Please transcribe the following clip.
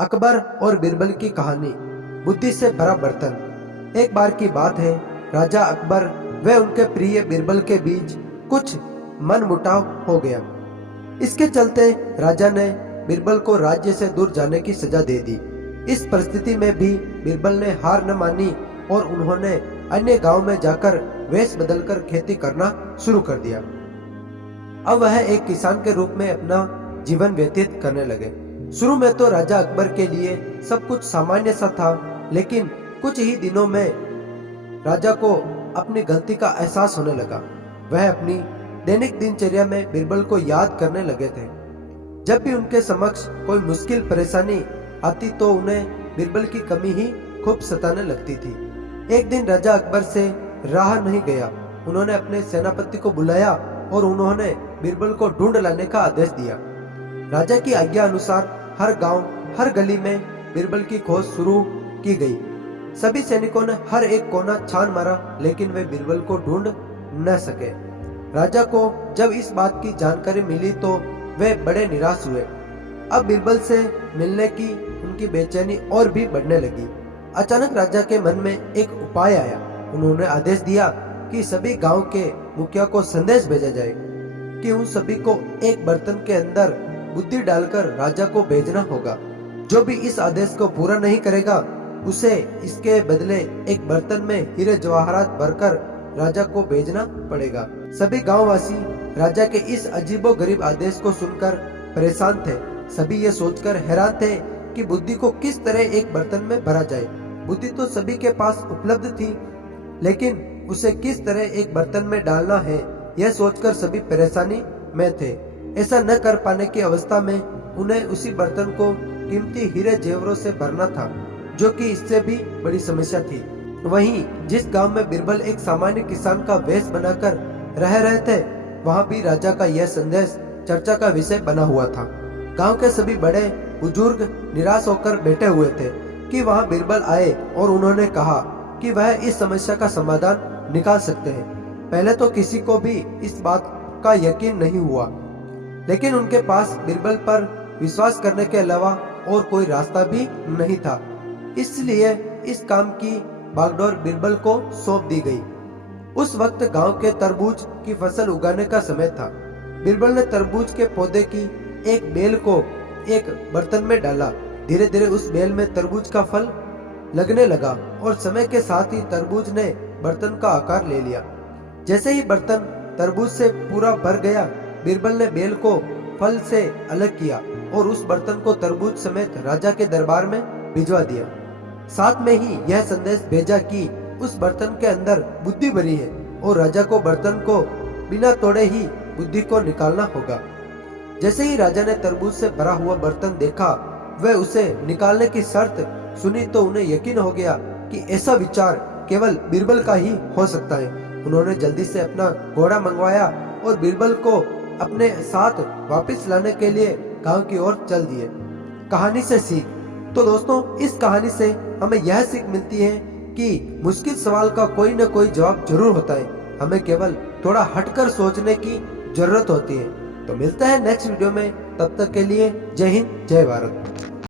अकबर और बीरबल की कहानी। बुद्धि से भरा बर्तन। एक बार की बात है, राजा अकबर व उनके प्रिय बीरबल के बीच कुछ मनमुटाव हो गया। इसके चलते राजा ने बीरबल को राज्य से दूर जाने की सजा दे दी। इस परिस्थिति में भी बीरबल ने हार न मानी और उन्होंने अन्य गांव में जाकर वेश बदलकर खेती करना शुरू कर दिया। अब वह एक किसान के रूप में अपना जीवन व्यतीत करने लगे। शुरू में तो राजा अकबर के लिए सब कुछ सामान्य सा था, लेकिन कुछ ही दिनों में राजा को अपनी गलती का एहसास होने लगा। वह अपनी दैनिक दिनचर्या में बीरबल को याद करने लगे थे। जब भी उनके समक्ष कोई मुश्किल परेशानी आती तो उन्हें बीरबल की कमी ही खूब सताने लगती थी। एक दिन राजा अकबर से रहा नहीं गया। उन्होंने अपने सेनापति को बुलाया और उन्होंने बीरबल को ढूंढ लाने का आदेश दिया। राजा की आज्ञा अनुसार हर गांव, हर गली में बीरबल की खोज शुरू की गई। सभी सैनिकों ने हर एक कोना छान मारा, लेकिन वे बीरबल को ढूंढ न सके। राजा को जब इस बात की जानकारी मिली तो वे बड़े निराश हुए। अब बीरबल से मिलने की उनकी बेचैनी और भी बढ़ने लगी। अचानक राजा के मन में एक उपाय आया। उन्होंने आदेश दिया कि सभी गांव के मुखिया को संदेश भेजा जाए कि उन सभी को एक बर्तन के अंदर बुद्धि डालकर राजा को भेजना होगा। जो भी इस आदेश को पूरा नहीं करेगा उसे इसके बदले एक बर्तन में हीरे जवाहरात भरकर राजा को भेजना पड़ेगा। सभी गांववासी राजा के इस अजीबोगरीब आदेश को सुनकर परेशान थे। सभी ये सोचकर हैरान थे कि बुद्धि को किस तरह एक बर्तन में भरा जाए। बुद्धि तो सभी के पास उपलब्ध थी, लेकिन उसे किस तरह एक बर्तन में डालना है, यह सोचकर सभी परेशानी में थे। ऐसा न कर पाने की अवस्था में उन्हें उसी बर्तन को कीमती हीरे जेवरों से भरना था, जो कि इससे भी बड़ी समस्या थी। वहीं जिस गांव में बीरबल एक सामान्य किसान का वेश बनाकर रह रहे थे, वहां भी राजा का यह संदेश चर्चा का विषय बना हुआ था। गांव के सभी बड़े बुजुर्ग निराश होकर बैठे हुए थे कि वहां बीरबल आए और उन्होंने कहा कि वह इस समस्या का समाधान निकाल सकते हैं। पहले तो किसी को भी इस बात का यकीन नहीं हुआ, लेकिन उनके पास बीरबल पर विश्वास करने के अलावा और कोई रास्ता भी नहीं था। इसलिए इस काम की बागडोर बीरबल को सौंप दी गई। उस वक्त गांव के तरबूज की फसल उगाने का समय था। बीरबल ने तरबूज के पौधे की एक बेल को एक बर्तन में डाला। धीरे धीरे उस बेल में तरबूज का फल लगने लगा और समय के साथ ही तरबूज ने बर्तन का आकार ले लिया। जैसे ही बर्तन तरबूज से पूरा भर गया, बीरबल ने बेल को फल से अलग किया और उस बर्तन को तरबूज समेत राजा के दरबार में भिजवा दिया। साथ में ही यह संदेश भेजा कि उस बर्तन के अंदर बुद्धि भरी है और राजा को बर्तन को बिना तोड़े ही बुद्धि को निकालना होगा। जैसे ही राजा ने तरबूज से भरा हुआ बर्तन देखा, वह उसे निकालने की शर्त सुनी तो उन्हें यकीन हो गया कि ऐसा विचार केवल बीरबल का ही हो सकता है। उन्होंने जल्दी से अपना घोड़ा मंगवाया और बीरबल को अपने साथ वापस लाने के लिए गांव की ओर चल दिए। कहानी से सीख। तो दोस्तों, इस कहानी से हमें यह सीख मिलती है कि मुश्किल सवाल का कोई न कोई जवाब जरूर होता है। हमें केवल थोड़ा हटकर सोचने की जरूरत होती है। तो मिलते हैं नेक्स्ट वीडियो में। तब तक के लिए जय हिंद, जय भारत।